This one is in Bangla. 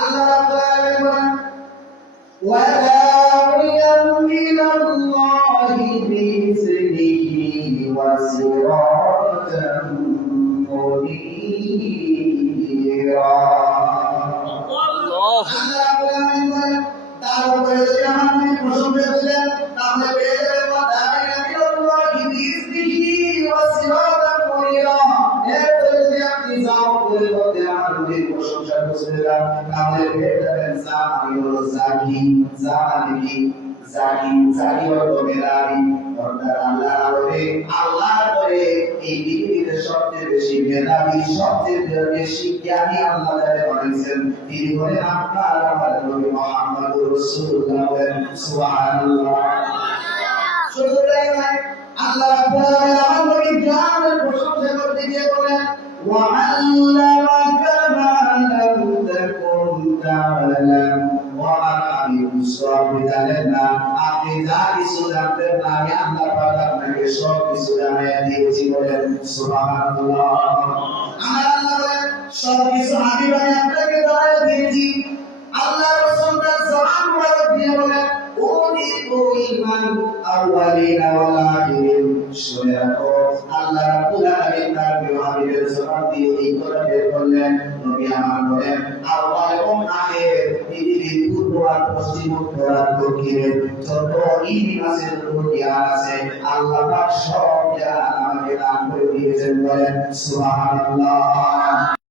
আল্লাহ রাব্বুল আলামিন বলেন ওয়া দা'iyan ইলাল্লাহি বিইذনিহি ওয়া সিরাজাম মুনীরা। আল্লাহ রাব্বুল আলামিন বলেন তার উপরে যদি আপনি প্রশংসা করেন তাহলে পেয়ে যাবেন ওয়া দা'iyan ইলাল্লাহি বিইذনিহি ওয়া সিরাজাম মুনীরা। এরপরে যদি আপনি যাও করে বলতে আমাদের প্রশংসা করছিলেন তাহলে পেয়ে যাবেন জানি হলো জাকি জাকি হলো মেরাবি। অর্থাৎ আল্লাহ হবে আল্লাহর পরে এই পৃথিবীতে সবচেয়ে বেশি মেধাবী সবচেয়ে বেশি জ্ঞানী আল্লাহ যাকে বানিয়েছেন তিনি হলেন আপনার আমার নবী মুহাম্মদুর রাসূলুল্লাহ। সুবহানাল্লাহ। শুধু তাই নয়, আল্লাহ রাব্বুল আলামিন আমার নবী জ্ঞানের প্রশংসা করতে গিয়ে বলেন ওয়া আল্লামাকা মা লাম তাকুন তা'লাম। ওয়া আপনি সব জানেন না, আপনি যা কিছু জানতেন না আমি আল্লাহ পাক আপনাকে সব কিছু জানিয়ে দিয়েছি। বলেন সুবহানাল্লাহ। আমার আল্লাহ বলেন সব কিছু আমি আপনাকে জানিয়ে দিয়েছি। আল্লাহ রাসূল তার জবান মুবারক দিয়ে বলেন উতিতু ইলমান আউয়ালিনা ওয়াল আখিরিন। শুনে রাখো আল্লাহ রাব্বুল আলামিন তার হাবিবের জবান দিয়ে এই কথা বের করলেন। নবী আমার বলেন আউয়াল এবং আখির পৃথিবীর পূর্ব আর পশ্চিম উত্তর আর দক্ষিণে যত ইলম আছে যত জ্ঞান আছে আল্লাহ পাক সব জ্ঞান আমাকে দান করে দিয়েছেন। বলেন সুবহানাল্লাহ।